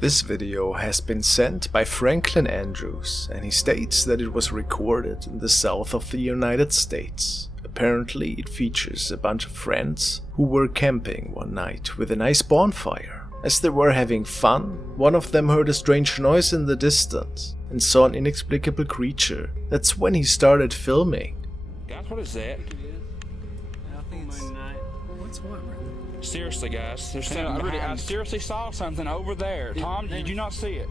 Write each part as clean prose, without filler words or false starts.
This video has been sent by Franklin Andrews, and he states that it was recorded in the south of the United States. Apparently it features a bunch of friends who were camping one night with a nice bonfire. As they were having fun, one of them heard a strange noise in the distance and saw an inexplicable creature. That's when he started filming. Guys, what is that? What's what, brother? Seriously, guys, there's something I seriously saw something over there. Tom, did you not see it?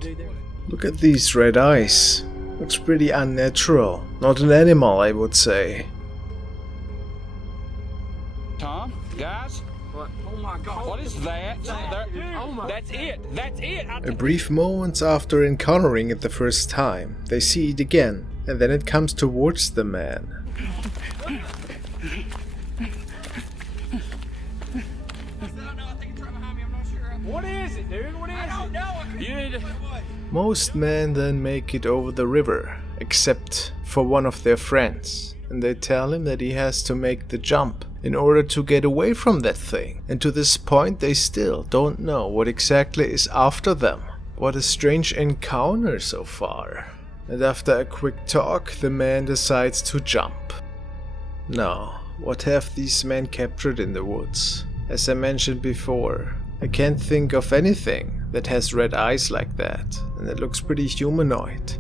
Look at these red eyes. Looks pretty unnatural. Not an animal, I would say. Tom, guys? What? Oh my God. What is that? Oh my. That's it. That's it. A brief moment after encountering it the first time, they see it again, and then it comes towards the man. What is it, dude? What is it? I don't know. You need to... Most men then make it over the river, except for one of their friends, and they tell him that he has to make the jump in order to get away from that thing, and to this point they still don't know what exactly is after them. What a strange encounter so far. And after a quick talk, the man decides to jump. Now, what have these men captured in the woods? As I mentioned before, I can't think of anything that has red eyes like that, and it looks pretty humanoid.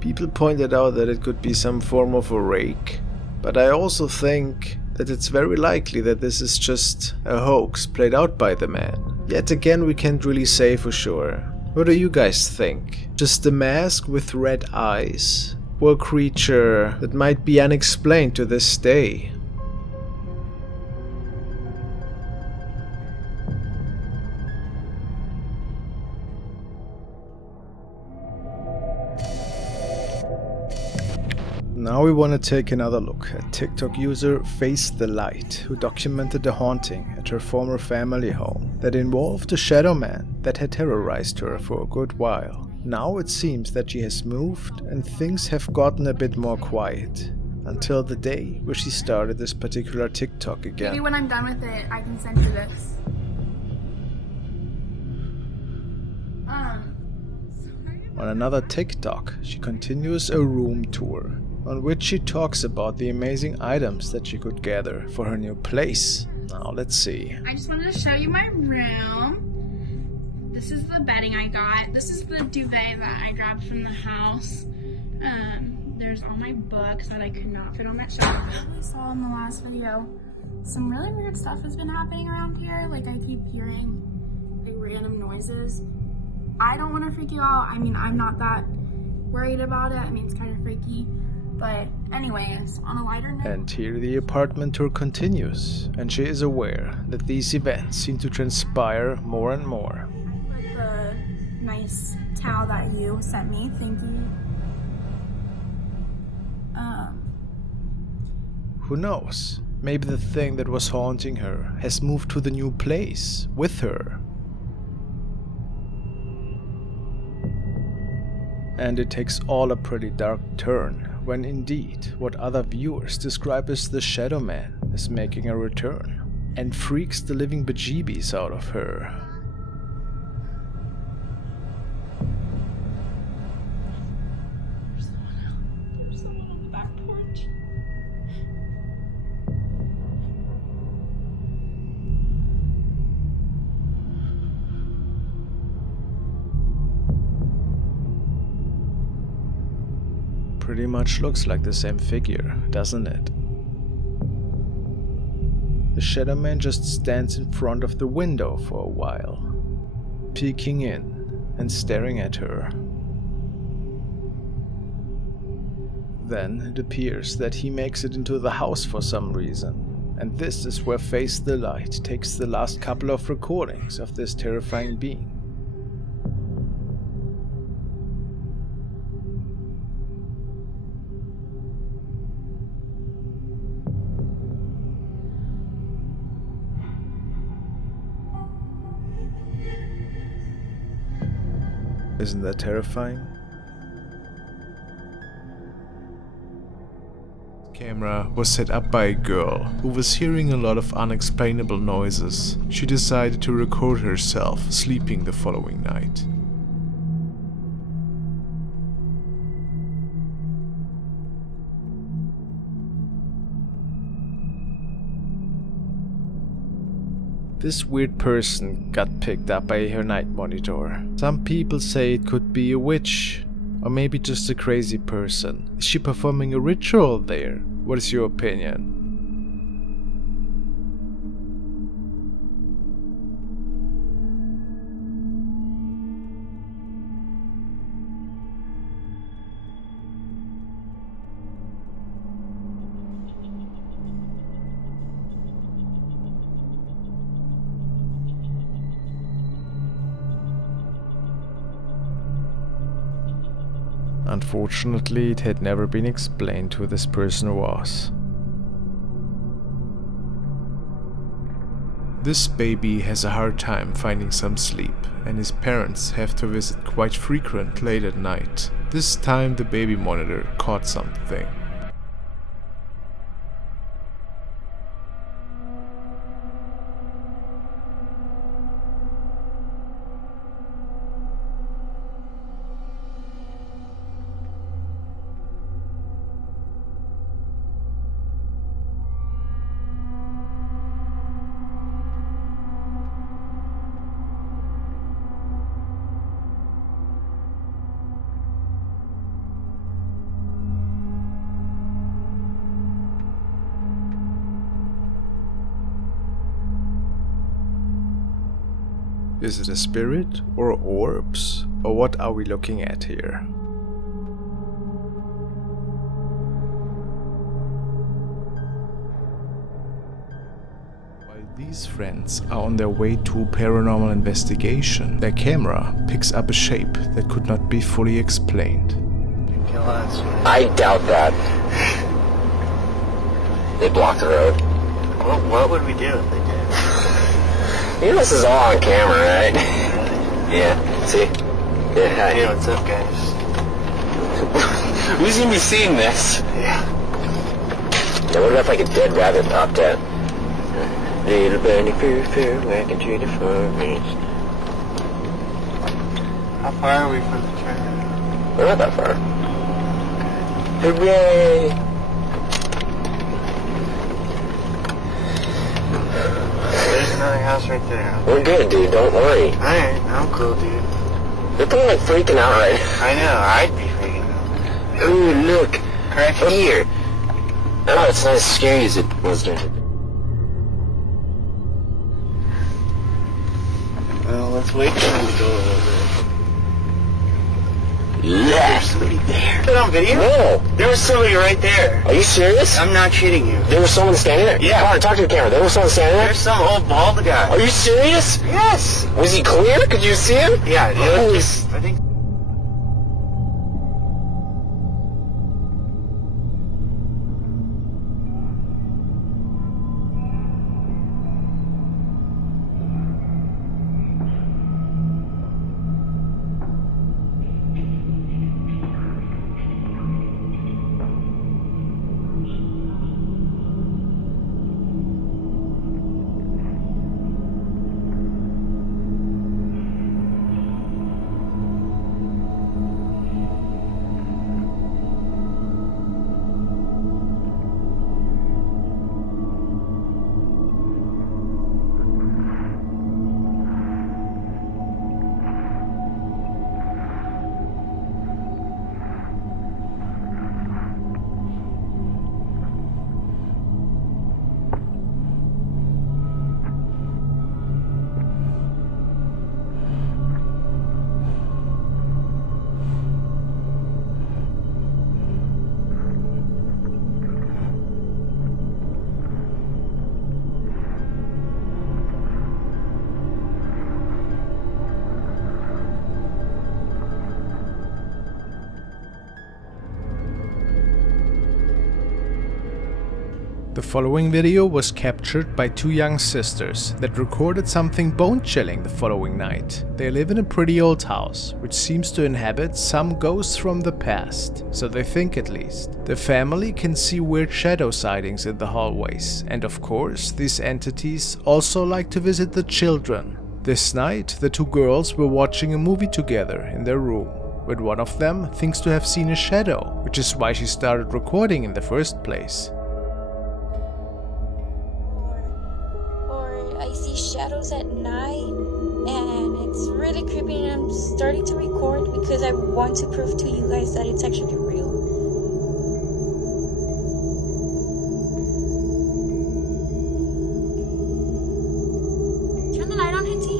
People pointed out that it could be some form of a rake, but I also think that it's very likely that this is just a hoax played out by the man. Yet again, we can't really say for sure. What do you guys think? Just a mask with red eyes? Or a creature that might be unexplained to this day? Now we want to take another look at TikTok user Face the Light, who documented a haunting at her former family home that involved a shadow man that had terrorized her for a good while. Now it seems that she has moved and things have gotten a bit more quiet, until the day where she started this particular TikTok again. Maybe when I'm done with it, I can send you this. On another TikTok, she continues a room tour, on which she talks about the amazing items that she could gather for her new place. Now let's see. I just wanted to show you my room. This is the bedding I got. This is the duvet that I grabbed from the house. There's all my books that I could not fit on that shelf. I saw in the last video, some really weird stuff has been happening around here. Like I keep hearing like random noises. I don't want to freak you out. I mean, I'm not that worried about it. I mean, it's kind of freaky. But anyways, on a lighter note... And here the apartment tour continues, and she is aware that these events seem to transpire more and more. I put the nice towel that you sent me. Thank you. Who knows? Maybe the thing that was haunting her has moved to the new place with her. And it takes all a pretty dark turn when indeed what other viewers describe as the Shadow Man is making a return and freaks the living bejeebies out of her. There's someone on the back porch. Pretty much looks like the same figure, doesn't it? The Shadow Man just stands in front of the window for a while, peeking in and staring at her. Then it appears that he makes it into the house for some reason, and this is where Face the Light takes the last couple of recordings of this terrifying being. Isn't that terrifying? Camera was set up by a girl who was hearing a lot of unexplainable noises. She decided to record herself sleeping the following night. This weird person got picked up by her night monitor. Some people say it could be a witch, or maybe just a crazy person. Is she performing a ritual there? What is your opinion? Unfortunately, it had never been explained who this person was. This baby has a hard time finding some sleep, and his parents have to visit quite frequent late at night. This time the baby monitor caught something. Is it a spirit or orbs? Or what are we looking at here? While these friends are on their way to a paranormal investigation, their camera picks up a shape that could not be fully explained. Kill us. I doubt that. They blocked the road. What would we do if they did? You know this is all on camera, right? Yeah, see? Yeah, Hey, what's up, guys? Who's gonna be seeing this? Yeah. Yeah, what about like a dead rabbit popped out? Little bunny fur, whacking through the forest. How far are we from the train? We're not that far. Hooray! There's another house right there. We're good, dude, don't worry. Alright, I'm cool, dude. They're probably like freaking out right now. I know, I'd be freaking out. Ooh, look! Right Here! Oh, it's not as scary as it was during the... Well, let's wait for them to go a little bit. Yeah! Somebody there. Is that on video? No! There was somebody right there. Are you serious? I'm not kidding you. There was someone standing there? Yeah. Come on, talk to the camera. There was someone standing there? There's some old bald guy. Are you serious? Yes! Was he clear? Could you see him? Yeah, Holy I think... The following video was captured by two young sisters that recorded something bone-chilling the following night. They live in a pretty old house, which seems to inhabit some ghosts from the past, so they think at least. The family can see weird shadow sightings in the hallways, and of course, these entities also like to visit the children. This night, the two girls were watching a movie together in their room, when one of them thinks to have seen a shadow, which is why she started recording in the first place. Or I see shadows shadows at night, and it's really creepy, and I'm starting to record because I want to prove to you guys that it's actually real. Turn the light on, Hinty.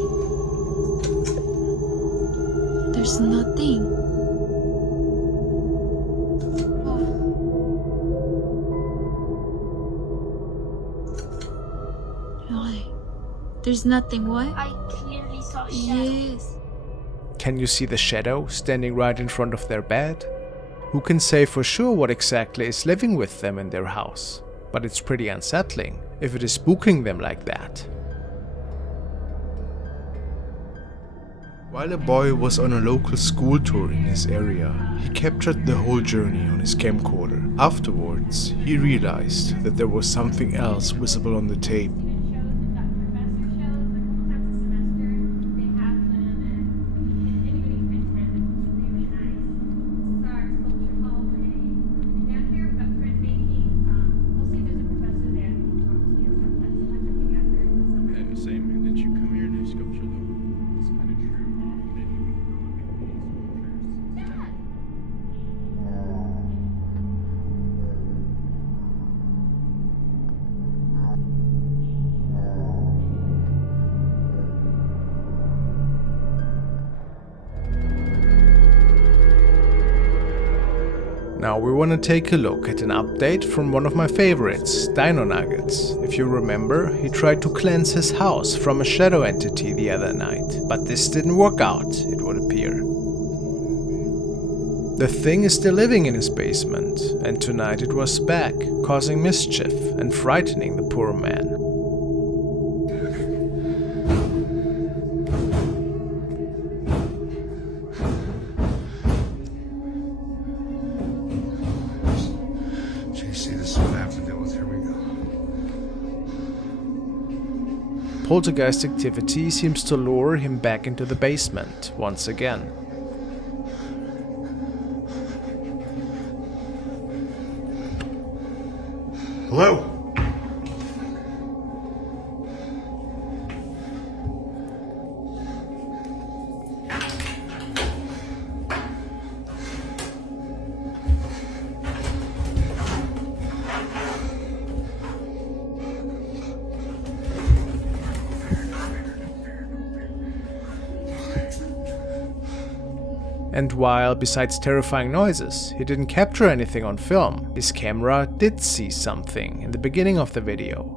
There's nothing. There's nothing. What? I clearly saw a shadow. Yes. Can you see the shadow standing right in front of their bed? Who can say for sure what exactly is living with them in their house? But it's pretty unsettling if it is spooking them like that. While a boy was on a local school tour in his area, he captured the whole journey on his camcorder. Afterwards, he realized that there was something else visible on the tape. Now we want to take a look at an update from one of my favorites, Dino Nuggets. If you remember, he tried to cleanse his house from a shadow entity the other night, but this didn't work out, it would appear. The thing is still living in his basement, and tonight it was back, causing mischief and frightening the poor man. Poltergeist activity seems to lure him back into the basement once again. Hello? And while, besides terrifying noises, he didn't capture anything on film, his camera did see something in the beginning of the video.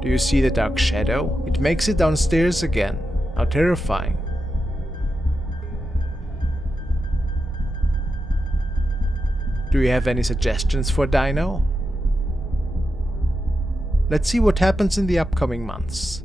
Do you see the dark shadow? It makes it downstairs again. How terrifying. Do you have any suggestions for Dino? Let's see what happens in the upcoming months.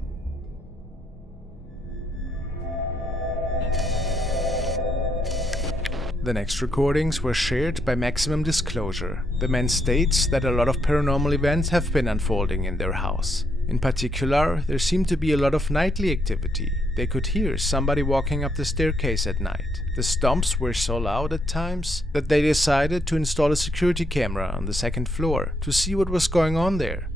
The next recordings were shared by Maximum Disclosure. The man states that a lot of paranormal events have been unfolding in their house. In particular, there seemed to be a lot of nightly activity. They could hear somebody walking up the staircase at night. The stomps were so loud at times that they decided to install a security camera on the second floor to see what was going on there.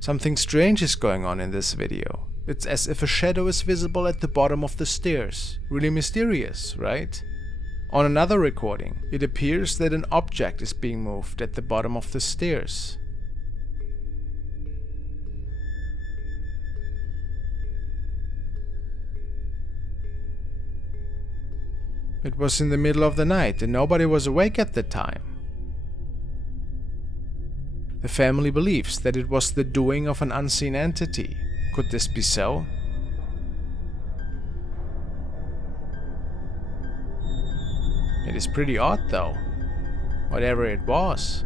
Something strange is going on in this video. It's as if a shadow is visible at the bottom of the stairs. Really mysterious, right? On another recording, it appears that an object is being moved at the bottom of the stairs. It was in the middle of the night and nobody was awake at the time. The family believes that it was the doing of an unseen entity. Could this be so? It is pretty odd though, whatever it was.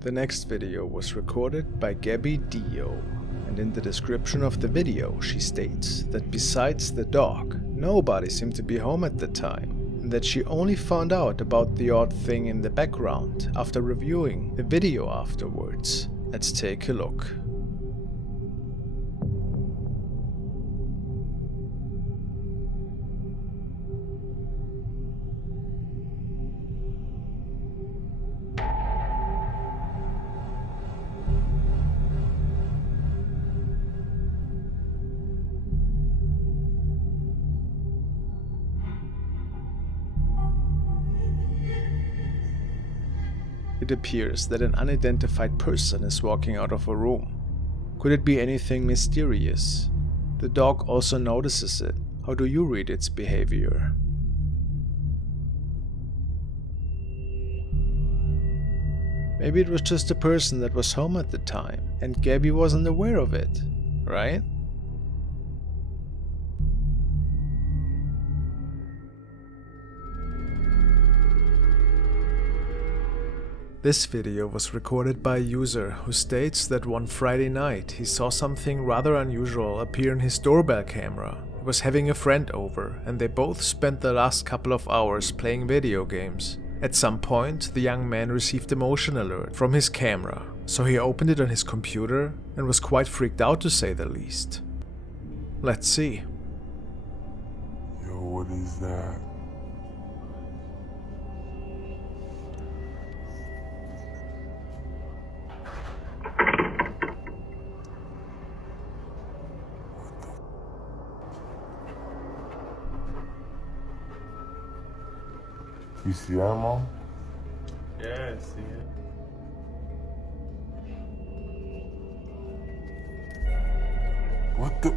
The next video was recorded by Gabby Dio, and in the description of the video she states that besides the dog, nobody seemed to be home at the time, and that she only found out about the odd thing in the background after reviewing the video afterwards. Let's take a look. It appears that an unidentified person is walking out of a room. Could it be anything mysterious? The dog also notices it. How do you read its behavior? Maybe it was just a person that was home at the time, and Gabby wasn't aware of it, right? This video was recorded by a user who states that one Friday night he saw something rather unusual appear in his doorbell camera. He was having a friend over and they both spent the last couple of hours playing video games. At some point, the young man received a motion alert from his camera, so he opened it on his computer and was quite freaked out to say the least. Let's see. Yo, what is that? You see that, Mom? Yeah, I see it. What the?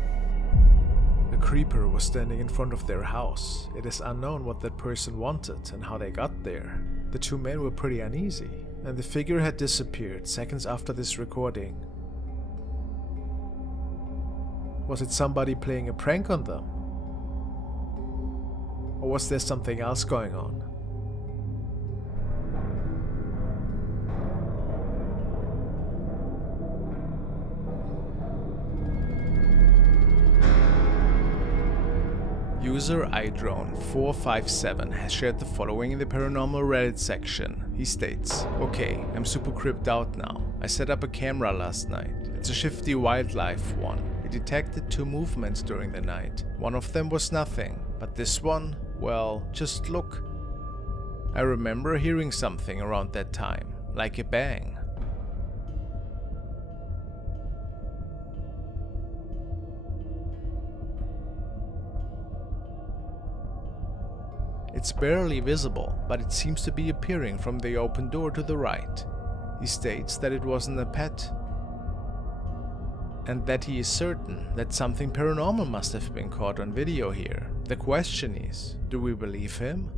A creeper was standing in front of their house. It is unknown what that person wanted and how they got there. The two men were pretty uneasy, and the figure had disappeared seconds after this recording. Was it somebody playing a prank on them? Or was there something else going on? User iDrone457 has shared the following in the paranormal Reddit section. He states, "Okay, I'm super creeped out now. I set up a camera last night. It's a shifty wildlife one. It detected two movements during the night. One of them was nothing, but this one, well, just look. I remember hearing something around that time, like a bang. It's barely visible, but it seems to be appearing from the open door to the right." He states that it wasn't a pet, and that he is certain that something paranormal must have been caught on video here. The question is, do we believe him?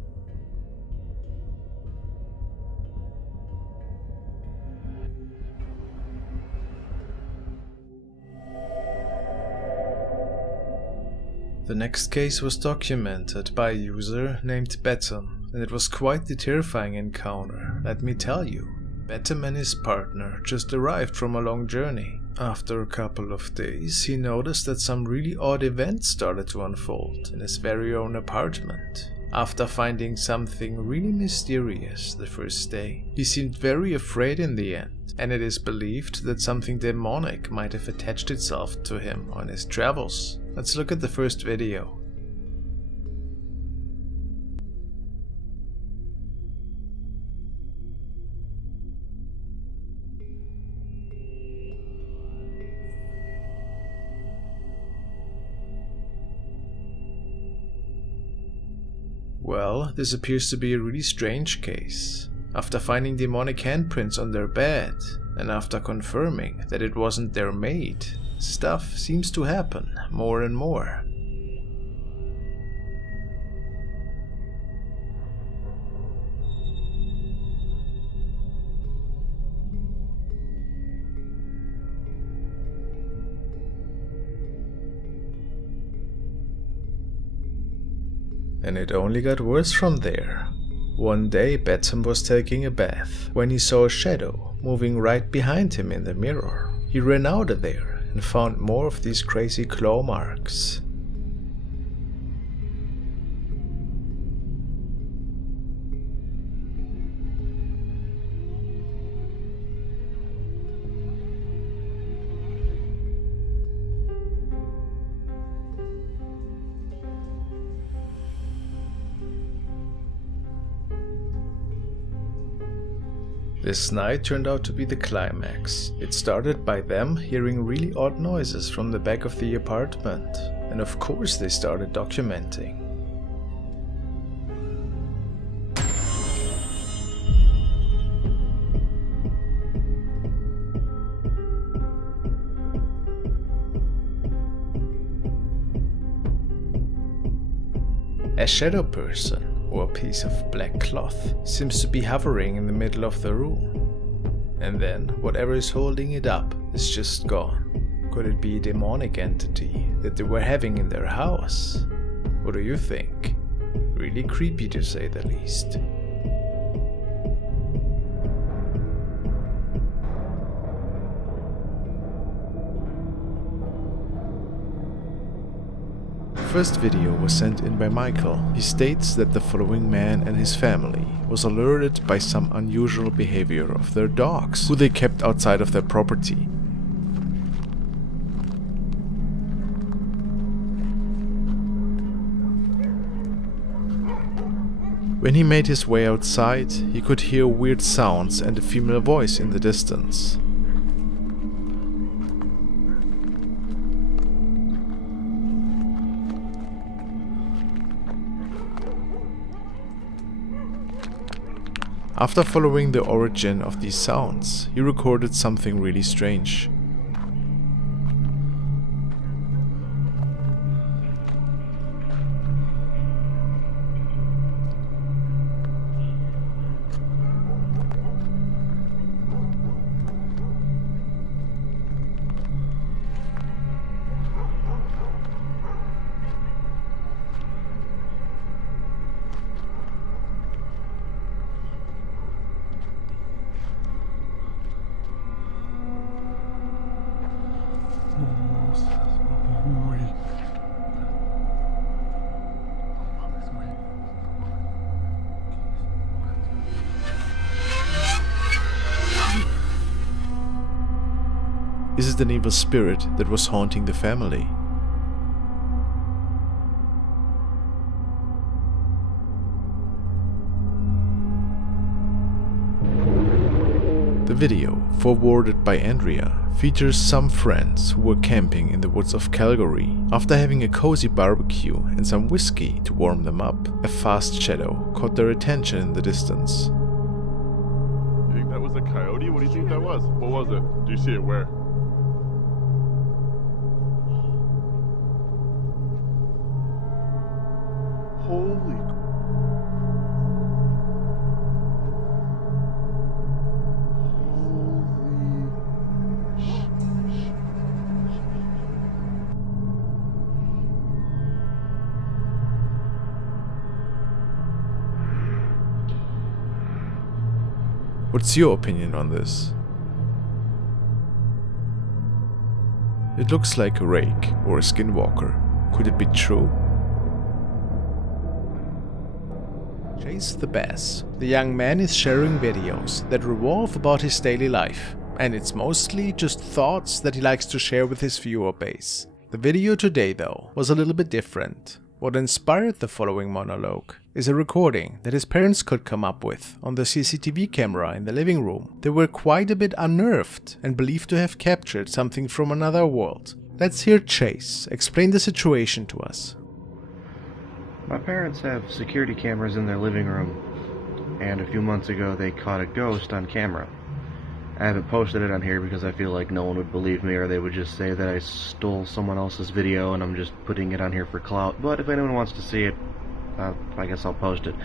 The next case was documented by a user named Betom, and it was quite the terrifying encounter, let me tell you. Betom and his partner just arrived from a long journey. After a couple of days, he noticed that some really odd events started to unfold in his very own apartment. After finding something really mysterious the first day, he seemed very afraid in the end, and it is believed that something demonic might have attached itself to him on his travels. Let's look at the first video. Well, this appears to be a really strange case. After finding demonic handprints on their bed, and after confirming that it wasn't their maid, stuff seems to happen more and more. And it only got worse from there. One day Betom was taking a bath when he saw a shadow moving right behind him in the mirror. He ran out of there and found more of these crazy claw marks. This night turned out to be the climax. It started by them hearing really odd noises from the back of the apartment, and of course they started documenting. A shadow person, or a piece of black cloth, seems to be hovering in the middle of the room. And then whatever is holding it up is just gone. Could it be a demonic entity that they were having in their house? What do you think? Really creepy to say the least. First video was sent in by Michael. He states that the following man and his family was alerted by some unusual behavior of their dogs, who they kept outside of their property. When he made his way outside, he could hear weird sounds and a female voice in the distance. After following the origin of these sounds, he recorded something really strange. Is it an evil spirit that was haunting the family? The video, forwarded by Andrea, features some friends who were camping in the woods of Calgary. After having a cozy barbecue and some whiskey to warm them up, a fast shadow caught their attention in the distance. You think that was a coyote? What do you think that was? What was it? Do you see it where? Holy What's your opinion on this? It looks like a rake or a skinwalker. Could it be true? Chase the Bass. The young man is sharing videos that revolve about his daily life, and it's mostly just thoughts that he likes to share with his viewer base. The video today, though, was a little bit different. What inspired the following monologue is a recording that his parents could come up with on the CCTV camera in the living room. They were quite a bit unnerved and believed to have captured something from another world. Let's hear Chase explain the situation to us. My parents have security cameras in their living room, and a few months ago they caught a ghost on camera. I haven't posted it on here because I feel like no one would believe me, or they would just say that I stole someone else's video and I'm just putting it on here for clout. But if anyone wants to see it, I guess I'll post it.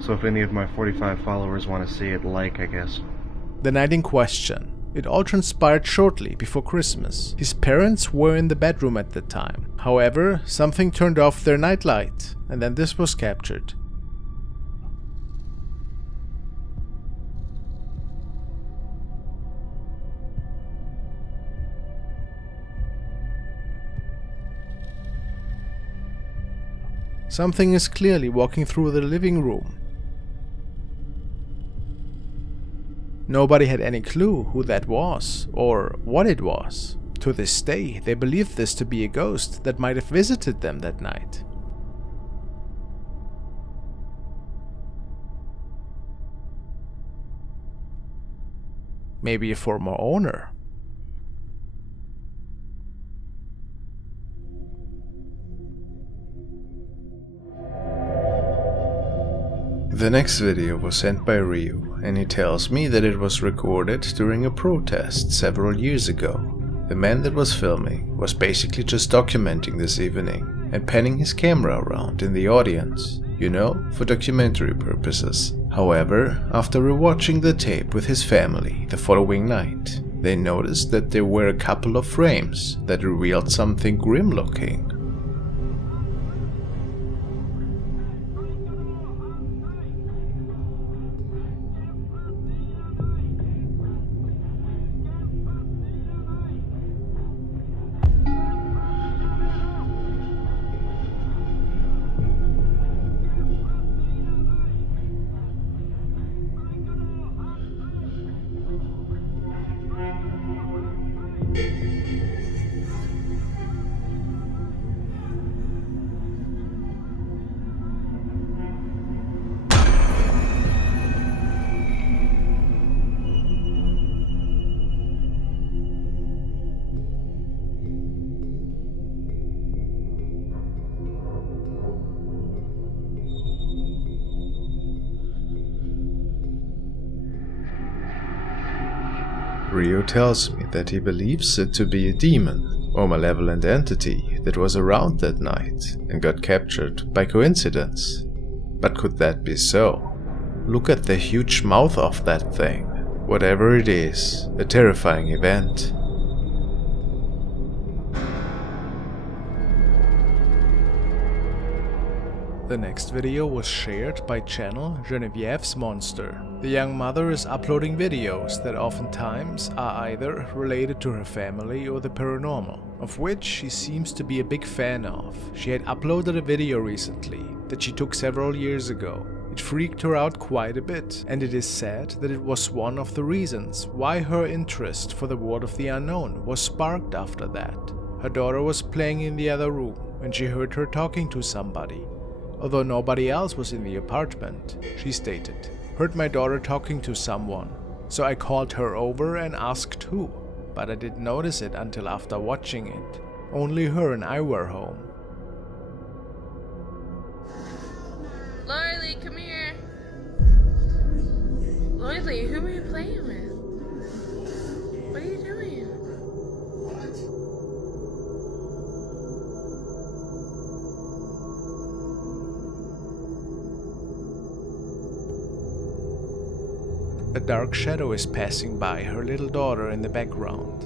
So if any of my 45 followers want to see it, I guess. The night in question. It all transpired shortly before Christmas. His parents were in the bedroom at the time. However, something turned off their nightlight, and then this was captured. Something is clearly walking through the living room. Nobody had any clue who that was, or what it was. To this day, they believe this to be a ghost that might have visited them that night. Maybe a former owner. The next video was sent by Rio, and he tells me that it was recorded during a protest several years ago. The man that was filming was basically just documenting this evening and panning his camera around in the audience, you know, for documentary purposes. However, after rewatching the tape with his family the following night, they noticed that there were a couple of frames that revealed something grim looking. Rio tells me that he believes it to be a demon or malevolent entity that was around that night and got captured by coincidence. But could that be so? Look at the huge mouth of that thing. Whatever it is, a terrifying event. The next video was shared by channel Genevieve's Monster. The young mother is uploading videos that oftentimes are either related to her family or the paranormal, of which she seems to be a big fan of. She had uploaded a video recently that she took several years ago. It freaked her out quite a bit, and it is said that it was one of the reasons why her interest for the world of the unknown was sparked after that. Her daughter was playing in the other room when she heard her talking to somebody. Although nobody else was in the apartment, she stated, "Heard my daughter talking to someone, so I called her over and asked who, but I didn't notice it until after watching it. Only her and I were home." Lily, come here. Lily, who are you playing with? What are you doing? A dark shadow is passing by her little daughter in the background.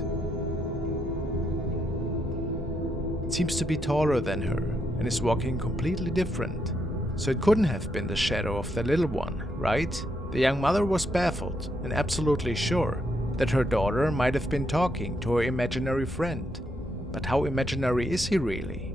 It seems to be taller than her and is walking completely different. So it couldn't have been the shadow of the little one, right? The young mother was baffled and absolutely sure that her daughter might have been talking to her imaginary friend. But how imaginary is he really?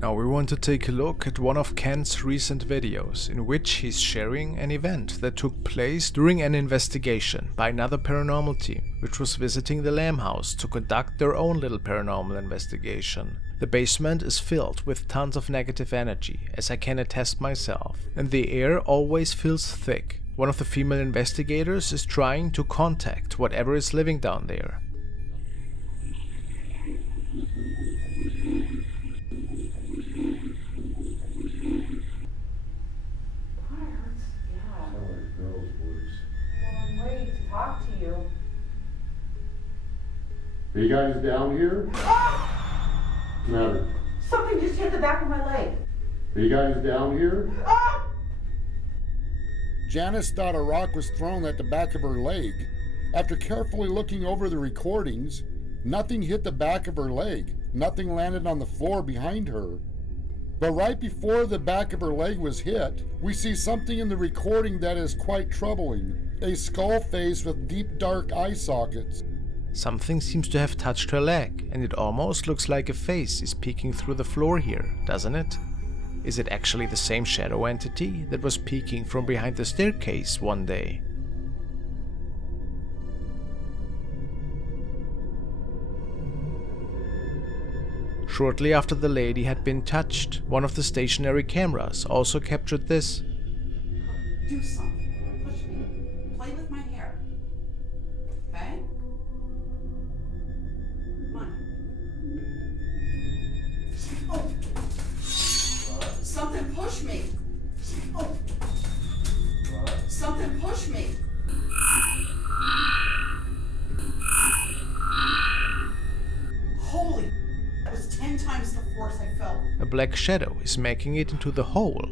Now we want to take a look at one of Ken's recent videos in which he's sharing an event that took place during an investigation by another paranormal team which was visiting the Lamb House to conduct their own little paranormal investigation. The basement is filled with tons of negative energy, as I can attest myself, and the air always feels thick. One of the female investigators is trying to contact whatever is living down there. Are you guys down here? What's the matter? Something just hit the back of my leg. Are you guys down here? Janice thought a rock was thrown at the back of her leg. After carefully looking over the recordings, nothing hit the back of her leg. Nothing landed on the floor behind her. But right before the back of her leg was hit, we see something in the recording that is quite troubling. A skull face with deep dark eye sockets. Something seems to have touched her leg, and it almost looks like a face is peeking through the floor here, doesn't it? Is it actually the same shadow entity that was peeking from behind the staircase one day? Shortly after the lady had been touched, one of the stationary cameras also captured this. Do something. Push me. Play with my hair. Okay? Come on. Oh. Something push me. Oh. Something push me. Holy. That was 10 times the force I felt. A black shadow is making it into the hole,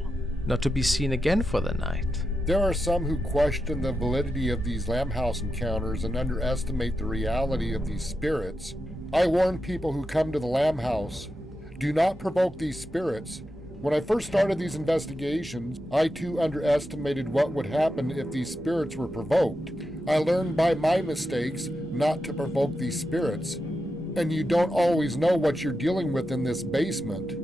not to be seen again for the night. There are some who question the validity of these Lamb House encounters and underestimate the reality of these spirits. I warn people who come to the Lamb House, do not provoke these spirits. When I first started these investigations, I too underestimated what would happen if these spirits were provoked. I learned by my mistakes not to provoke these spirits. And you don't always know what you're dealing with in this basement.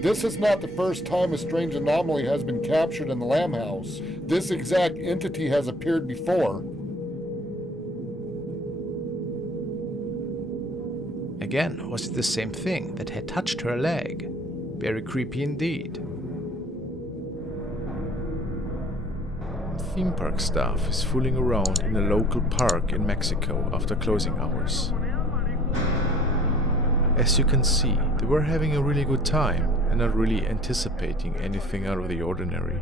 This is not the first time a strange anomaly has been captured in the Lamb House. This exact entity has appeared before. Again, was it the same thing that had touched her leg? Very creepy indeed. Theme park staff is fooling around in a local park in Mexico after closing hours. As you can see, they were having a really good time and not really anticipating anything out of the ordinary.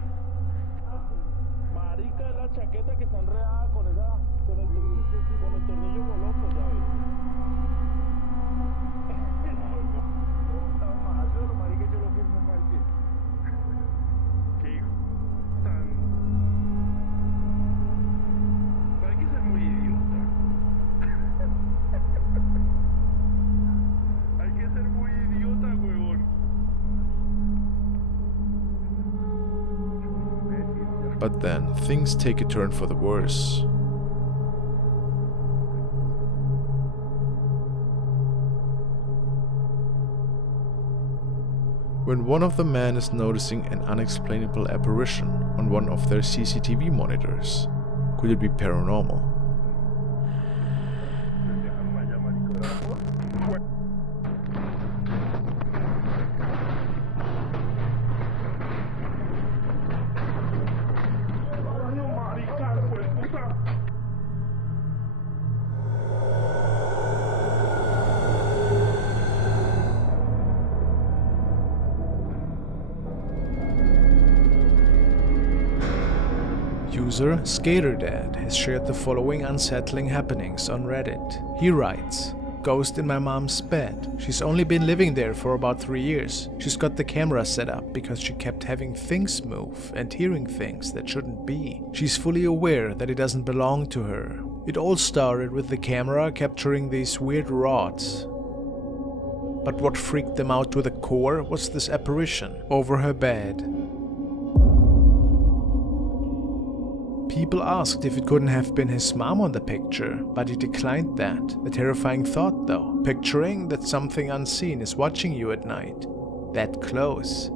But then, things take a turn for the worse. When one of the men is noticing an unexplainable apparition on one of their CCTV monitors. Could it be paranormal? User SkaterDad has shared the following unsettling happenings on Reddit. He writes, "Ghost in my mom's bed. She's only been living there for about 3 years. She's got the camera set up because she kept having things move and hearing things that shouldn't be. She's fully aware that it doesn't belong to her. It all started with the camera capturing these weird rods. But what freaked them out to the core was this apparition over her bed. People asked if it couldn't have been his mom on the picture, but he declined that. A terrifying thought though, picturing that something unseen is watching you at night. That close.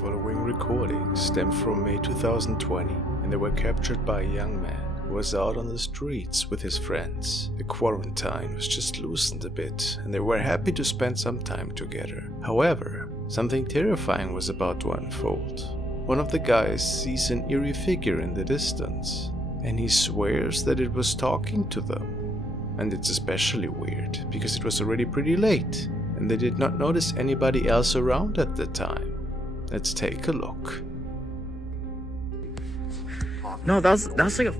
Following recordings stem from May 2020, and they were captured by a young man who was out on the streets with his friends. The quarantine was just loosened a bit, and they were happy to spend some time together. However, something terrifying was about to unfold. One of the guys sees an eerie figure in the distance, and he swears that it was talking to them. And it's especially weird, because it was already pretty late, and they did not notice anybody else around at the time. Let's take a look. No, that's like a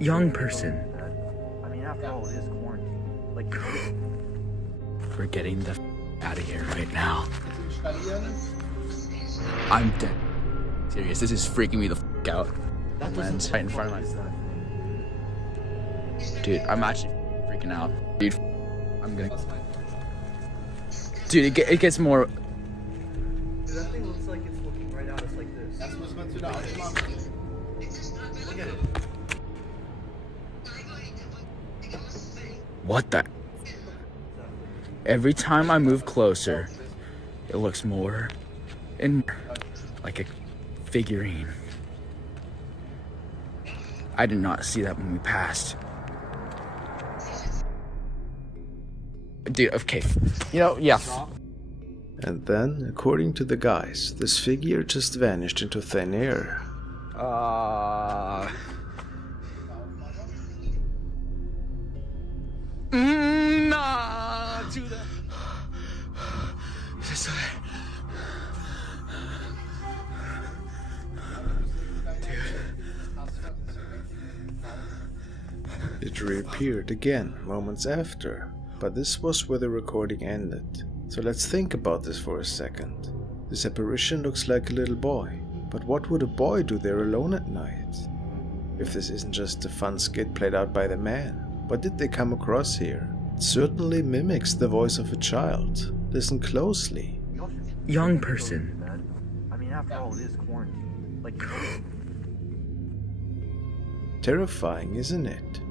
young person. I mean, after all, it is quarantine. Like, We're getting the out of here right now. I'm dead serious. This is freaking me the f out. That lens right in front of my. Dude, I'm actually freaking out. Dude, I'm gonna. Dude, it gets more. Dude, that thing looks like it's looking right at us like this. That's what's meant to do. Look at it. What the? Every time I move closer, it looks more and more like a figurine. I did not see that when we passed. Dude, okay. You know, yeah. And then, according to the guys, this figure just vanished into thin air. Nah, do that. This way. It reappeared again moments after, but this was where the recording ended. So let's think about this for a second. This apparition looks like a little boy, but what would a boy do there alone at night? If this isn't just a fun skit played out by the man, what did they come across here? It certainly mimics the voice of a child. Listen closely. Young person. I mean, after all, it is quarantine. Like, Terrifying, isn't it?